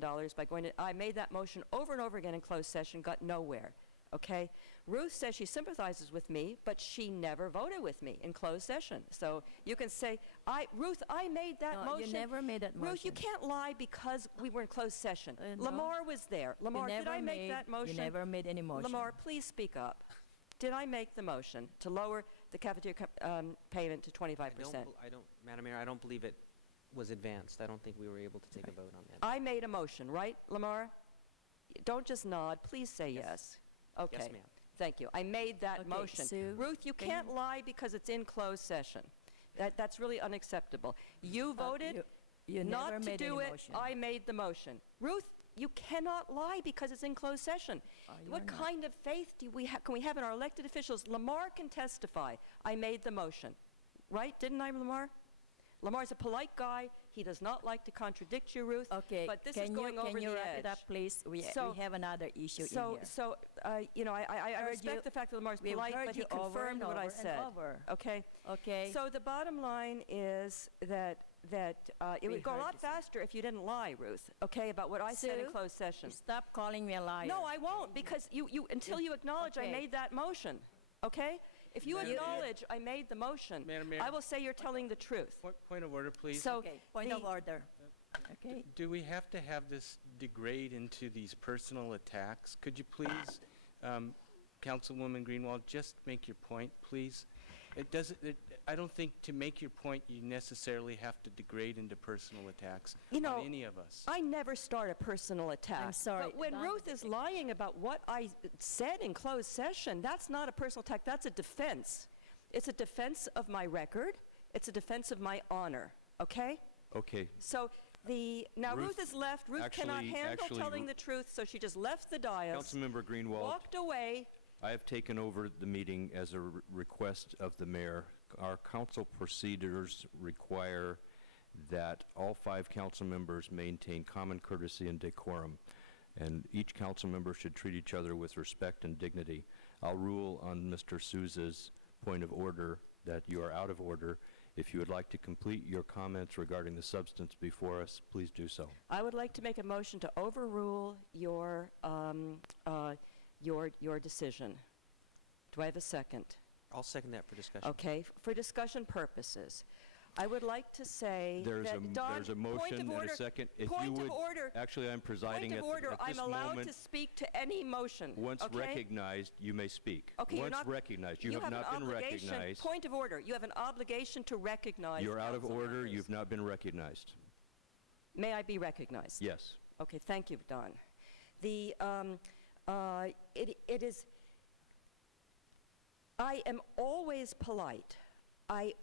million by going to, I made that motion over and over again in closed session, got nowhere. Okay? Ruth says she sympathizes with me, but she never voted with me in closed session. So you can say, Ruth, I made that motion. You never made that motion. Ruth, you can't lie because we were in closed session. No. Lamar was there. Lamar, did I make that motion? You never made any motion. Lamar, please speak up. Did I make the motion to lower the cafeteria payment to 25%? Madam Mayor, I don't believe it was advanced. I don't think we were able to take a vote on that. I made a motion, right, Lamar? Don't just nod. Please say yes. Okay. Yes, ma'am. Thank you. I made that Okay, motion. Sue, Ruth, you can't lie because it's in closed session. That's really unacceptable. You voted you not never to made do any it. motion. I made the motion. Ruth, you cannot lie because it's in closed session. What kind of faith can we have in our elected officials? Lamar can testify. I made the motion. Right? Didn't I, Lamar? Lamar's a polite guy. He does not like to contradict you, Ruth. Okay. But this is going over the edge. Can you wrap it up, please? We have another issue in here. I respect the fact that Lamar's polite, but he confirmed what I said. Okay? Okay. So the bottom line is that it would go a lot faster if you didn't lie, Ruth, okay, about what I said in closed session. Stop calling me a liar. No, I won't, because until you acknowledge I made that motion, okay? If you acknowledge I made the motion, Madam Mayor. I will say you're telling the truth. Point of order, please. So Okay, point of order. Okay. Do we have to have this degrade into these personal attacks? Could you please, Councilwoman Greenwald, just make your point, please? I don't think to make your point you necessarily have to degrade into personal attacks on any of us. I never start a personal attack. I'm sorry. But when Ruth is lying about what I said in closed session, that's not a personal attack. That's a defense. It's a defense of my record. It's a defense of my honor. Okay? Okay. So now Ruth is left. Ruth cannot handle telling the truth, so she just left the dais. Councilmember Greenwald. Walked away. I have taken over the meeting as a request of the mayor. Our council procedures require that all 5 council members maintain common courtesy and decorum, and each council member should treat each other with respect and dignity. I'll rule on Mr. Souza's point of order that you are out of order. If you would like to complete your comments regarding the substance before us, please do so. I would like to make a motion to overrule your decision. Do I have a second? I'll second that for discussion. Okay, for discussion purposes. I would like to say there's that, Don, there's a motion and a second. If point you would, of order. Actually, I'm presiding point of order. at this I'm allowed moment. to speak to any motion. Once okay? recognized, you may speak. Okay, Once recognized. You have not been recognized. Point of order. You have an obligation to recognize. You're out of order. members. You've not been recognized. May I be recognized? Yes. Okay, thank you, Don. It is. I am always polite. I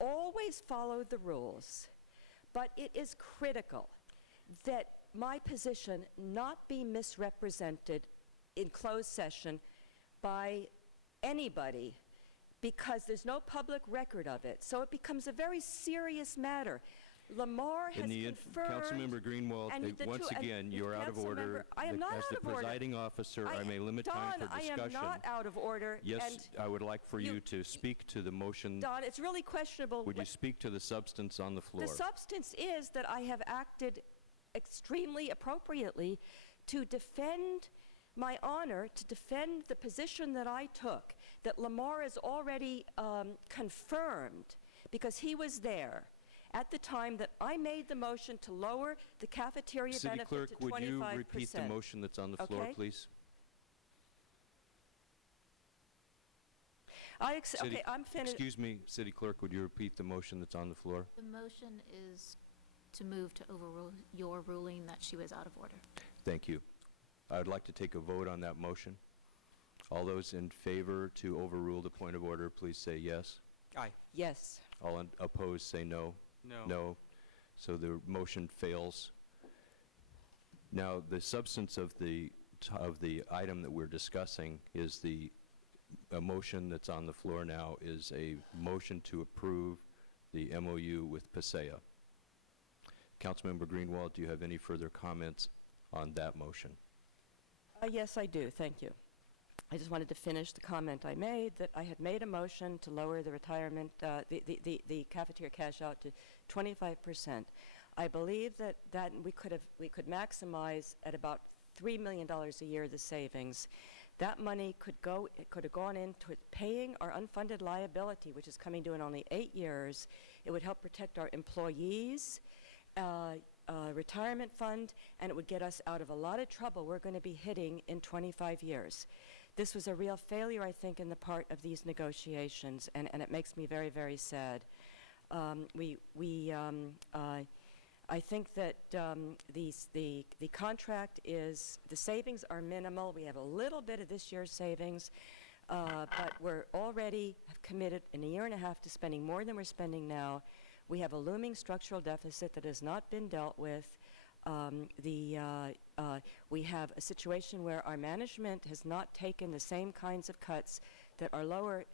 always follow the rules, but it is critical that my position not be misrepresented in closed session by anybody, because there's no public record of it. So it becomes a very serious matter. Lamar has confirmed... Councilmember Greenwald, once again, you're out of order. I am not As out the of order. presiding officer, I may limit time for discussion. Don, I am not out of order. Yes, I would like for you to speak to the motion. Don, it's really questionable. Would you speak to the substance on the floor? The substance is that I have acted extremely appropriately to defend my honor, to defend the position that I took, that Lamar has already confirmed, because he was there at the time that I made the motion to lower the cafeteria City benefit Clerk, to 25%. would you repeat the motion that's on the floor, Okay. please? Okay, I'm finished. Excuse me, City Clerk, would you repeat the motion that's on the floor? The motion is to move to overrule your ruling that she was out of order. Thank you. I would like to take a vote on that motion. All those in favor to overrule the point of order, please say yes. Aye. Yes. All opposed, say no. No. No. So the motion fails. Now, the substance of the item that we're discussing is a motion that's on the floor now is a motion to approve the MOU with Paseo. Councilmember Greenwald, do you have any further comments on that motion? Yes, I do. Thank you. I just wanted to finish the comment I made, that I had made a motion to lower the retirement, the cafeteria cash out to 25%. I believe that we could maximize at about $3 million a year the savings. That money could have gone into paying our unfunded liability, which is coming due in only 8 years. It would help protect our employees, retirement fund, and it would get us out of a lot of trouble we're going to be hitting in 25 years. This was a real failure, I think, in the part of these negotiations, and it makes me very, very sad. I think that the contract is, the savings are minimal. We have a little bit of this year's savings, but we're already committed in a year and a half to spending more than we're spending now. We have a looming structural deficit that has not been dealt with. We have a situation where our management has not taken the same kinds of cuts that are lower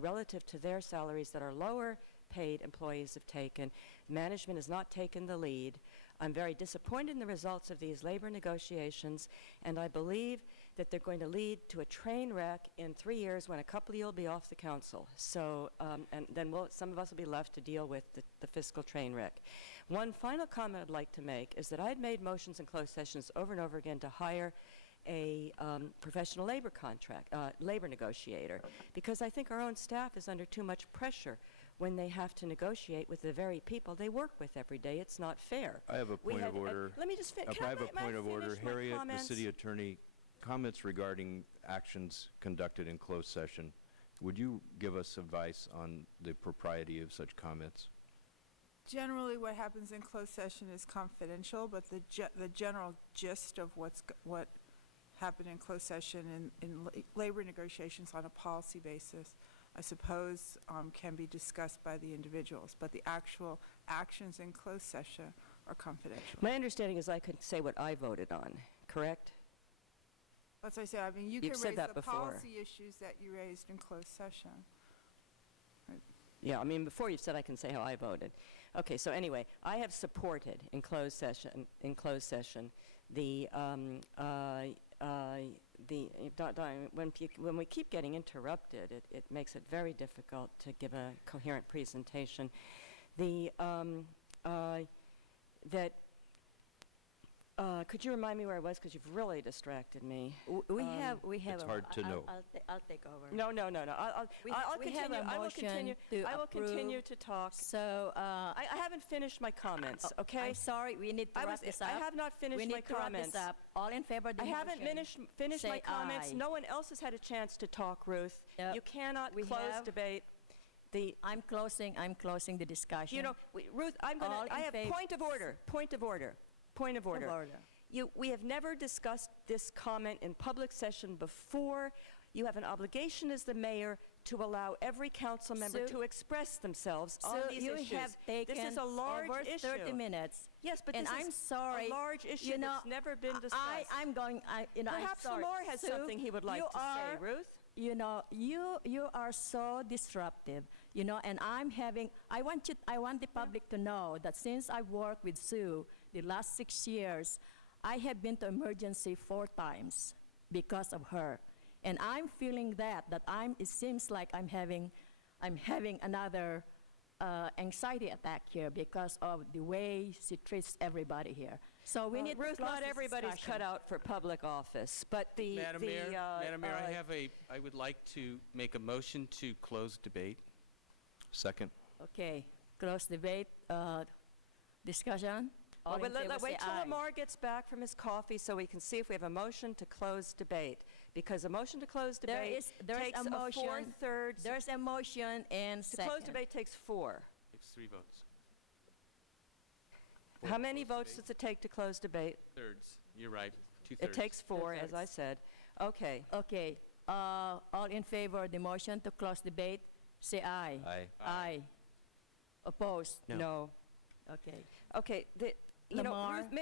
relative to their salaries that are lower paid employees have taken. Management has not taken the lead. I'm very disappointed in the results of these labor negotiations, and I believe that they're going to lead to a train wreck in 3 years when a couple of you will be off the council. So, and then some of us will be left to deal with the fiscal train wreck. One final comment I'd like to make is that I'd made motions in closed sessions over and over again to hire a professional labor labor negotiator, because I think our own staff is under too much pressure when they have to negotiate with the very people they work with every day. It's not fair. I have a point of order. Let me just finish. I have a point of order. Harriet, the city attorney, comments regarding actions conducted in closed session. Would you give us advice on the propriety of such comments? Generally, what happens in closed session is confidential, but the general gist of what happened in closed session in labor negotiations on a policy basis, I suppose, can be discussed by the individuals, but the actual actions in closed session are confidential. My understanding is I could say what I voted on, correct? As I said, I mean, you You've can said raise that the before. policy issues that you raised in closed session. Yeah, I mean, before you've said I can say how I voted. Okay, so anyway, I have supported in closed session when we keep getting interrupted, it makes it very difficult to give a coherent presentation. Could you remind me where I was, because you've really distracted me. We have. It's hard to know. I'll take over. No. I'll We have continue. a I will motion continue. to I will continue approve. to talk. So, I haven't finished my comments. Okay. I'm sorry, we need to wrap this up. I have not finished We need my to wrap comments. this up. All in favor of the I motion? haven't finished my say comments. aye. No one else has had a chance to talk, Ruth. Yep. You cannot We close have. debate. I'm closing the discussion. You know, Ruth, All I in have favor- point of order. We have never discussed this comment in public session before. You have an obligation as the mayor to allow every council member So- to express themselves on So these you issues. have taken This is a large over issue. 30 minutes. Yes, but And this I'm is sorry, a large issue you know, that's never been discussed. I'm Perhaps sorry. Lamar has Sue, something he would like you to say, are- Ruth. You know, you are so disruptive, you know, and I want the public to know that since I worked with Sue the last 6 years, I have been to emergency 4 times because of her. And I'm feeling it seems like I'm having another anxiety attack here because of the way she treats everybody here. So we need to Ruth, close not this everybody's discussion. cut out for public office, but Madam Mayor, I would like to make a motion to close debate. Second. Okay, close debate, discussion. All in favor, say wait till aye. Lamar gets back from his coffee so we can see if we have a motion to close debate. Because a motion to close debate There is takes a motion. 4/3. There's a motion and To second. close debate takes 4. It's 3 votes. How many votes does it take to close debate? Thirds, you're right, 2/3. It takes 4, as I 2/3. said. Okay. Okay, all in favor of the motion to close debate, say aye. Aye. Aye. Opposed? No. Okay. Okay, Lamar, Ruth,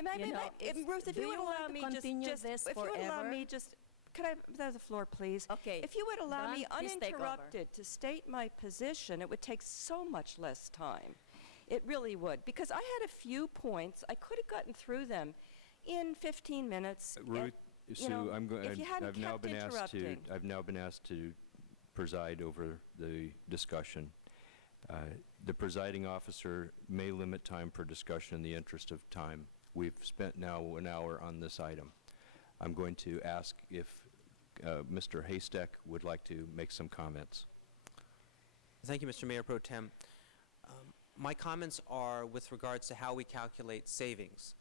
Ruth, if do you would you allow want to me continue just, this if you would allow forever? me just, could I have the floor, please? Okay. If you would allow me Don, please take over. uninterrupted to state my position, it would take so much less time. It really would, because I had a few points. I could have gotten through them in 15 minutes. Ruth, you know, Sue, if you hadn't I've now kept been asked to interrupting. I've now been asked to preside over the discussion. The presiding officer may limit time per discussion in the interest of time. We've spent now an hour on this item. I'm going to ask if Mr. Haystack would like to make some comments. Thank you, Mr. Mayor Pro Tem. My comments are with regards to how we calculate savings.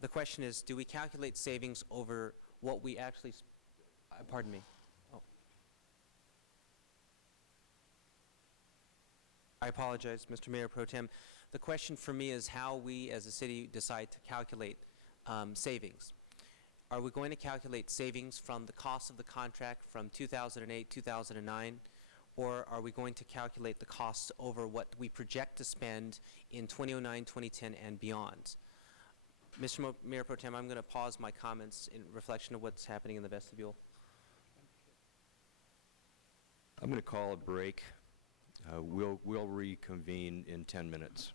The question is, do we calculate savings over what we actually, pardon me. Oh. I apologize, Mr. Mayor Pro Tem. The question for me is how we as a city decide to calculate savings. Are we going to calculate savings from the cost of the contract from 2008, 2009, or are we going to calculate the costs over what we project to spend in 2009, 2010, and beyond? Mr. Mayor Pro Tem, I'm going to pause my comments in reflection of what's happening in the vestibule. I'm going to call a break. We'll reconvene in 10 minutes.